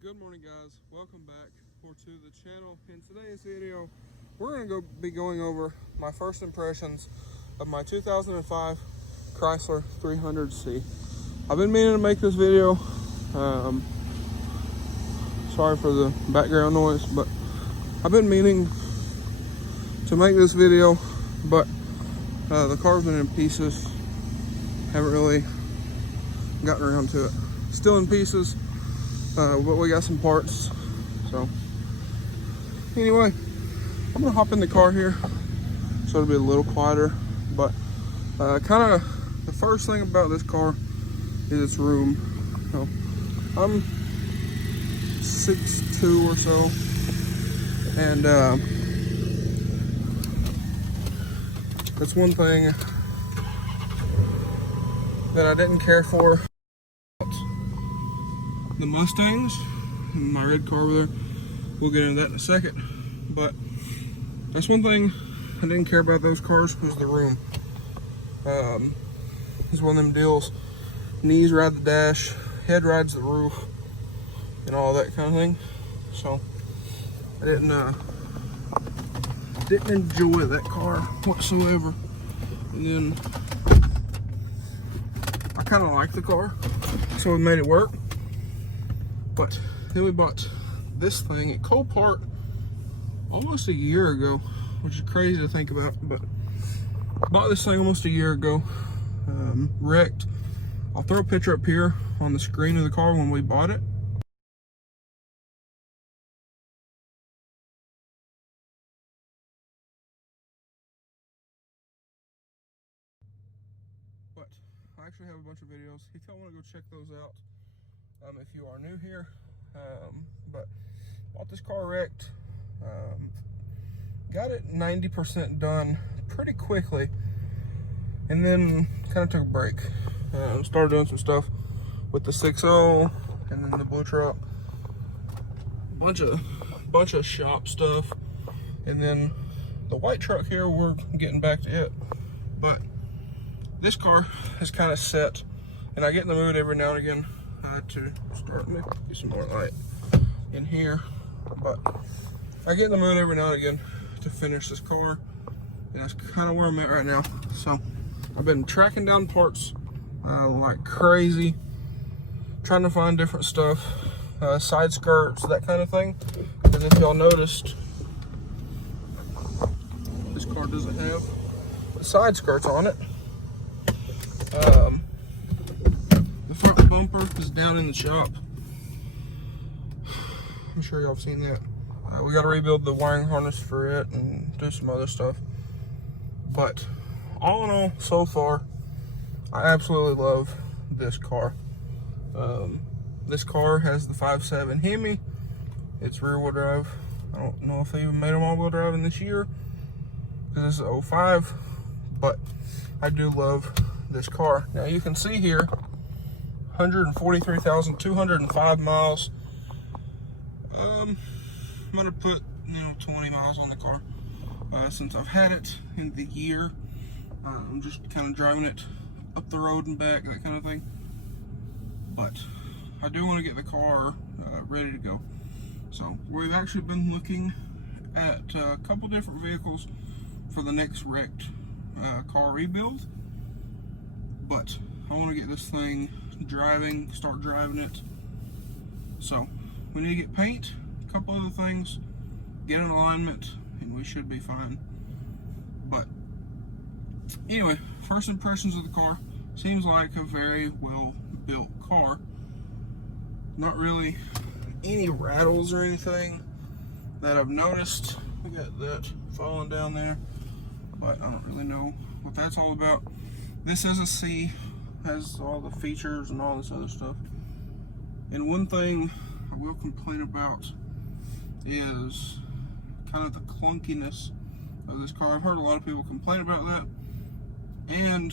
Good morning, guys. Welcome back to the channel. In today's video, we're going to be going over my first impressions of my 2005 Chrysler 300C. I've been meaning to make this video. Sorry for the background noise, but I've been meaning to make this video, but the car's been in pieces. Haven't really gotten around to it. Still in pieces. But we got some parts. So anyway, I'm gonna hop in the car here so it'll be a little quieter. But kind of the first thing about this car is its room. So I'm 6'2" or so, and that's one thing that I didn't care for the Mustangs, my red car over there. We'll get into that in a second, but that's one thing I didn't care about those cars was the room. It's one of them deals. Knees ride the dash, head rides the roof, and all that kind of thing. So I didn't enjoy that car whatsoever. And then I kind of like the car, so we made it work. But then we bought this thing at Copart almost a year ago, which is crazy to think about, but bought this thing almost a year ago. Wrecked. I'll throw a picture up here on the screen of the car when we bought it. But I actually have a bunch of videos if y'all want to go check those out. If you are new here, but bought this car wrecked, got it 90% done pretty quickly, and then kind of took a break. Started doing some stuff with the 6.0 and then the blue truck, bunch of shop stuff, and then the white truck here, we're getting back to it. But this car is kind of set, and I get in the mood every now and again to start, maybe get some more light in here, but I get in the mood every now and again to finish this car, and that's kind of where I'm at right now. So I've been tracking down parts like crazy, trying to find different stuff, side skirts, that kind of thing. Because if y'all noticed, this car doesn't have the side skirts on it. The front bumper is down in the shop. I'm sure y'all have seen that. We got to rebuild the wiring harness for it and do some other stuff. But all in all, so far, I absolutely love this car. This car has the 5.7 Hemi. It's rear wheel drive. I don't know if they even made them all wheel drive in this year, because this is 05, but I do love this car. Now you can see here, 143,205 miles. I'm gonna put 20 miles on the car since I've had it in the year. I'm just kind of driving it up the road and back, that kind of thing. But I do want to get the car ready to go. So we've actually been looking at a couple different vehicles for the next wrecked car rebuild. But I want to get this thing driving, start driving it. So we need to get paint, a couple other things, get an alignment, and we should be fine. But anyway, first impressions of the car. Seems like a very well built car. Not really any rattles or anything that I've noticed. We got that falling down there, but I don't really know what that's all about. This is a C, has all the features and all this other stuff. And one thing I will complain about is kind of the clunkiness of this car. I've heard a lot of people complain about that, and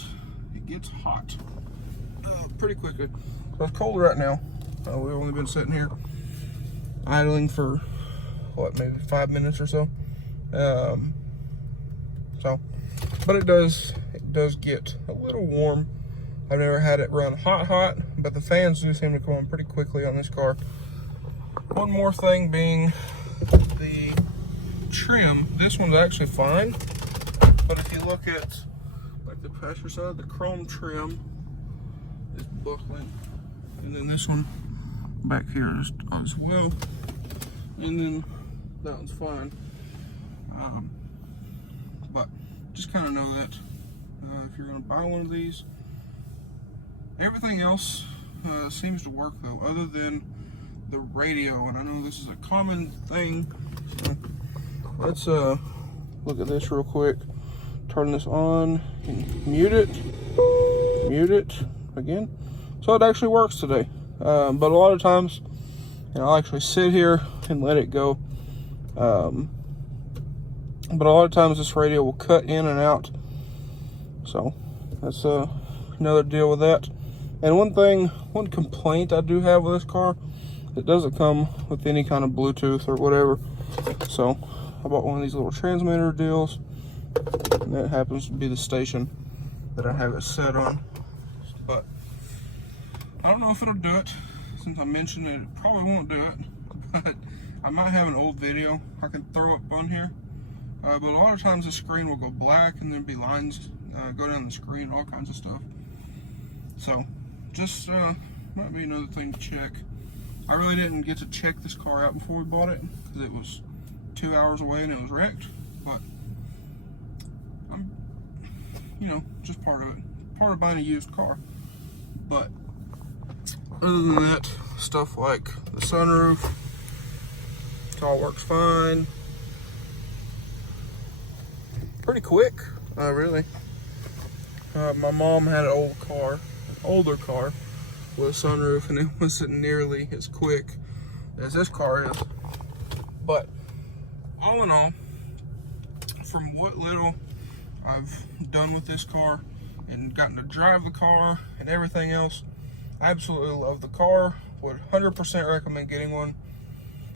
it gets hot pretty quickly. So it's cold right now. We've only been sitting here idling for what, maybe 5 minutes or so. But it does get a little warm. I've never had it run hot, but the fans do seem to come on pretty quickly on this car. One more thing being the trim. This one's actually fine, but if you look at like the passenger side, the chrome trim is buckling, and then this one back here is as well, and then that one's fine. But just kind of know that if you're going to buy one of these, everything else seems to work though, other than the radio, and I know this is a common thing. So let's look at this real quick. Turn this on and mute it again. So it actually works today, but a lot of times, you know, I'll actually sit here and let it go. But a lot of times this radio will cut in and out, so that's another deal with that. And one complaint I do have with this car, it doesn't come with any kind of Bluetooth or whatever. So I bought one of these little transmitter deals, and that happens to be the station that I have it set on. But I don't know if it'll do it. Since I mentioned it, it probably won't do it. But I might have an old video I can throw up on here. But a lot of times the screen will go black and there'll be lines go down the screen, all kinds of stuff. So just might be another thing to check. I really didn't get to check this car out before we bought it because it was 2 hours away and it was wrecked. But I'm, you know, just part of it, part of buying a used car. But other than that, stuff like the sunroof, it all works fine. Pretty quick, really. My mom had an older car with a sunroof, and it wasn't nearly as quick as this car is. But all in all, from what little I've done with this car and gotten to drive the car and everything else, I absolutely love the car. Would 100% recommend getting one,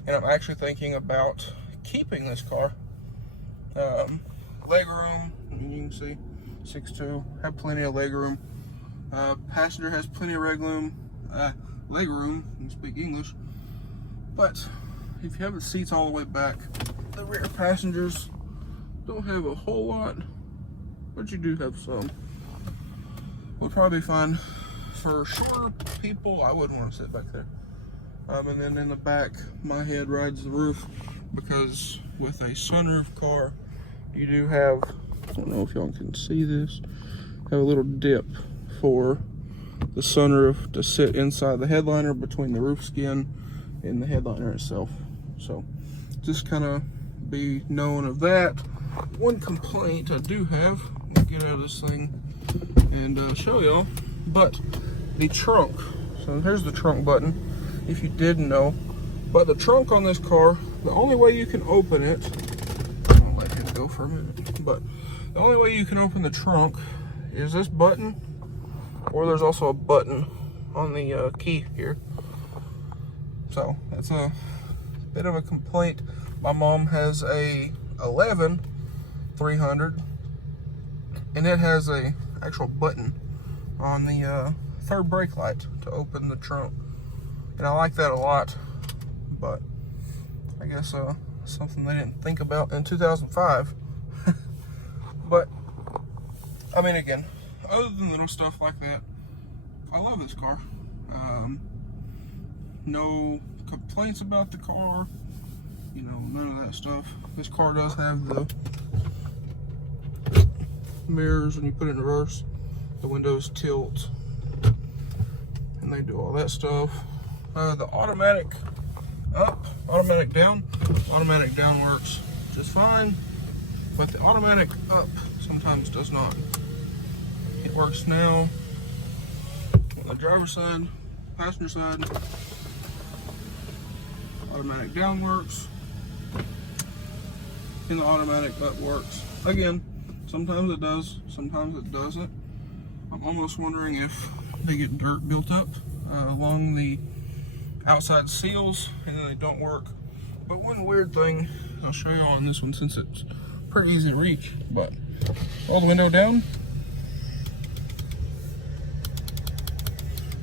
and I'm actually thinking about keeping this car. Leg room, you can see 6'2", have plenty of leg room. Passenger has plenty of leg room, you can speak English. But if you have the seats all the way back, the rear passengers don't have a whole lot, but you do have some. Would probably be fine for shorter people. I wouldn't want to sit back there. And then in the back, my head rides the roof, because with a sunroof car, you do have, I don't know if y'all can see this, have a little dip for the sunroof to sit inside the headliner between the roof skin and the headliner itself. So just kind of be known of that. One complaint I do have, let me get out of this thing and show y'all, but the trunk. So here's the trunk button, if you didn't know. But the trunk on this car, the only way you can open it, I'll let it go for a minute, but the only way you can open the trunk is this button, or there's also a button on the key here. So that's a bit of a complaint. My mom has a 11 300, and it has a actual button on the third brake light to open the trunk, and I like that a lot. But I guess something they didn't think about in 2005. But I mean, again, other than little stuff like that, I love this car. No complaints about the car, you know, none of that stuff. This car does have the mirrors when you put it in reverse, the windows tilt, and they do all that stuff. The automatic up, automatic down works just fine, but the automatic up sometimes does not. It works now on the driver's side, passenger side. Automatic down works, and the automatic up works. Again, sometimes it does, sometimes it doesn't. I'm almost wondering if they get dirt built up along the outside seals and then they don't work. But one weird thing, I'll show you on this one since it's pretty easy to reach, but roll the window down.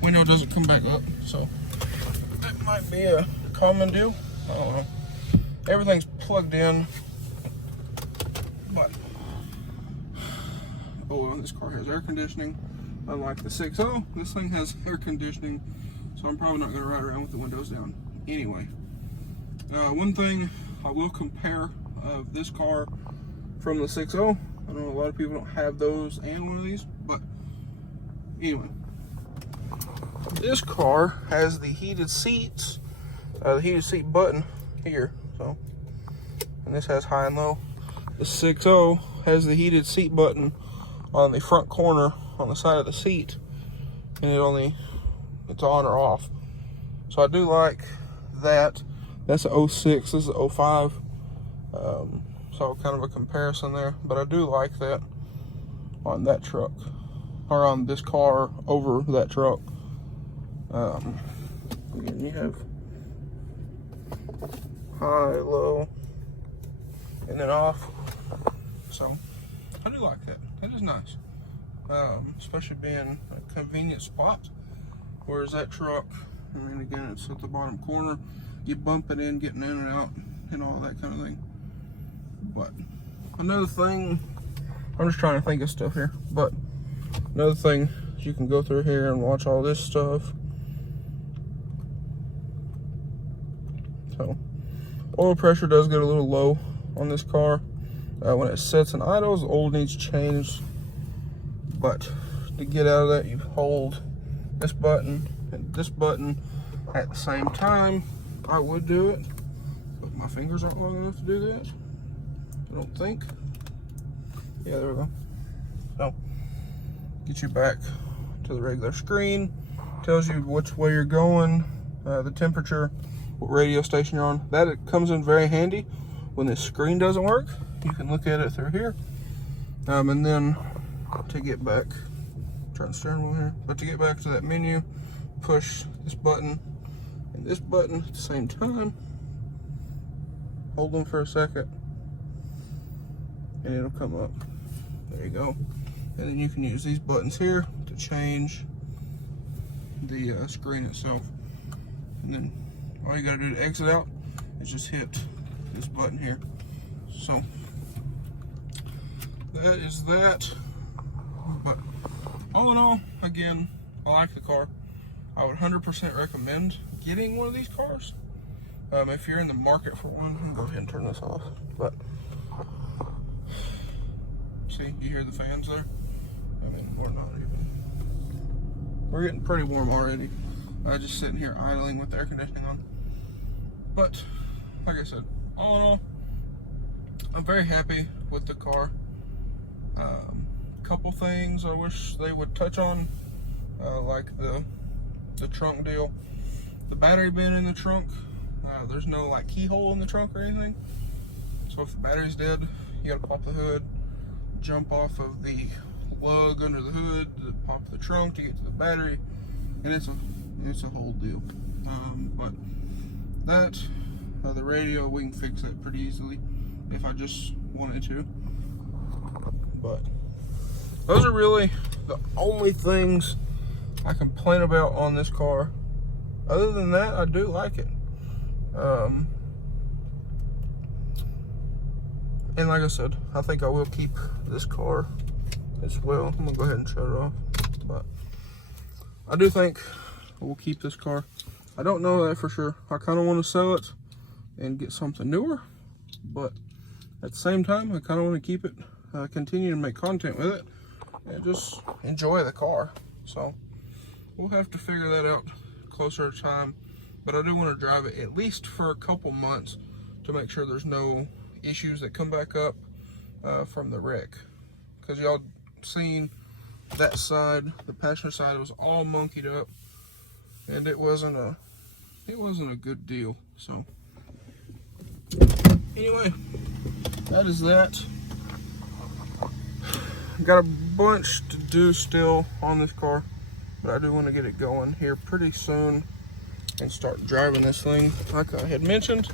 Window doesn't come back up, so that might be a common deal. I don't know. Everything's plugged in, but this car has air conditioning. Unlike the 6.0, this thing has air conditioning, so I'm probably not going to ride around with the windows down. Anyway, one thing I will compare of this car from the 6.0. I know a lot of people don't have those and one of these, but anyway, this car has the heated seats, the heated seat button here. So, and this has high and low. The 6.0 has the heated seat button on the front corner on the side of the seat, and it's on or off. So I do like that. That's a 06, this is a 05. So kind of a comparison there, but I do like that on that truck, or on this car over that truck. Again, you have high, low, and then off. So I do like that. That is nice, especially being a convenient spot. Whereas that truck, I mean, again, it's at the bottom corner. You bump it in, getting in and out, and all that kind of thing. But another thing, I'm just trying to think of stuff here. But another thing is you can go through here and watch all this stuff. So oil pressure does get a little low on this car. When it sets and idles, the oil needs changed. But to get out of that, you hold this button and this button at the same time. I would do it, but my fingers aren't long enough to do that, I don't think. Yeah, there we go. So, get you back to the regular screen. Tells you which way you're going, the temperature, what radio station you're on. That it comes in very handy when this screen doesn't work. You can look at it through here. And then to get back, turn the steering wheel here, but to get back to that menu, push this button and this button at the same time. Hold them for a second and it'll come up. There you go. And then you can use these buttons here to change the screen itself. And then all you gotta do to exit out is just hit this button here. So that is that. But all in all, again, I like the car. I would 100% recommend getting one of these cars. If you're in the market for one, I'll go ahead and turn this off. But see, you hear the fans there? I mean, we're not even. We're getting pretty warm already. Just sitting here idling with the air conditioning on. But like I said, all in all, I'm very happy with the car. Couple things I wish they would touch on, like the trunk deal. The battery being in the trunk, there's no like keyhole in the trunk or anything. So if the battery's dead, you gotta pop the hood, jump off of the lug under the hood, to pop the trunk to get to the battery, and it's a whole deal. But that, the radio, we can fix that pretty easily if I just wanted to. But those are really the only things I complain about on this car. Other than that, I do like it. And like I said, I think I will keep this car as well. I'm gonna go ahead and shut it off. But I do think we'll keep this car. I don't know that for sure. I kind of want to sell it and get something newer, but at the same time, I kind of want to keep it, continue to make content with it, and just enjoy the car. So we'll have to figure that out closer to time, but I do want to drive it at least for a couple months to make sure there's no issues that come back up from the wreck. Because y'all seen that side, the passenger side, was all monkeyed up, and it wasn't a good deal. So anyway, that is that. Got a bunch to do still on this car, but I do want to get it going here pretty soon and start driving this thing like I had mentioned.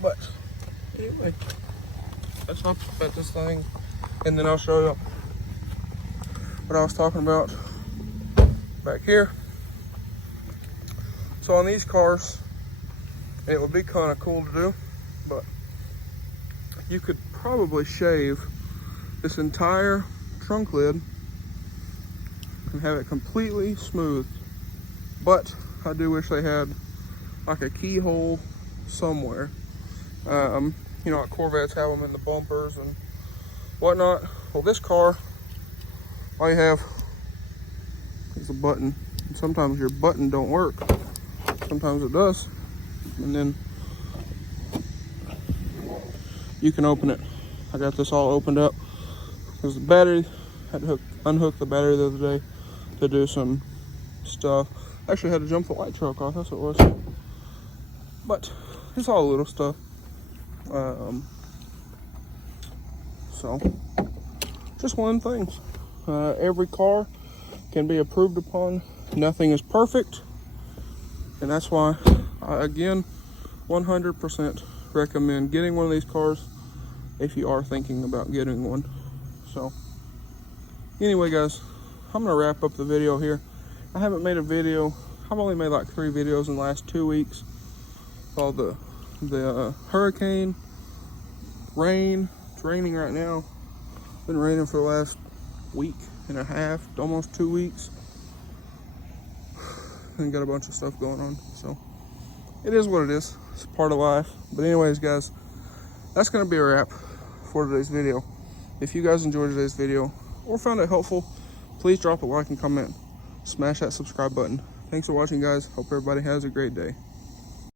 But anyway, let's talk about this thing, and then I'll show you what I was talking about back here. So on these cars, It would be kind of cool to do, but you could probably shave this entire trunk lid and have it completely smooth. But I do wish they had like a keyhole somewhere. You know, like Corvettes have them in the bumpers and whatnot. Well, this car, all you have is a button. And sometimes your button don't work. Sometimes it does. And then you can open it. I got this all opened up because the battery, I had to unhook the battery the other day to do some stuff. Actually had to jump the light truck off, that's what it was. But it's all little stuff. So just one of the things. Every car can be improved upon. Nothing is perfect, and that's why I again 100% recommend getting one of these cars if you are thinking about getting one. So anyway guys, I'm gonna wrap up the video here. I haven't made a video. I've only made like 3 videos in the last 2 weeks. All the hurricane, rain. It's raining right now. Been raining for the last week and a half, almost 2 weeks. And got a bunch of stuff going on. So it is what it is. It's part of life. But anyways guys, that's gonna be a wrap for today's video. If you guys enjoyed today's video or found it helpful, please drop a like and comment. Smash that subscribe button. Thanks for watching guys. Hope everybody has a great day.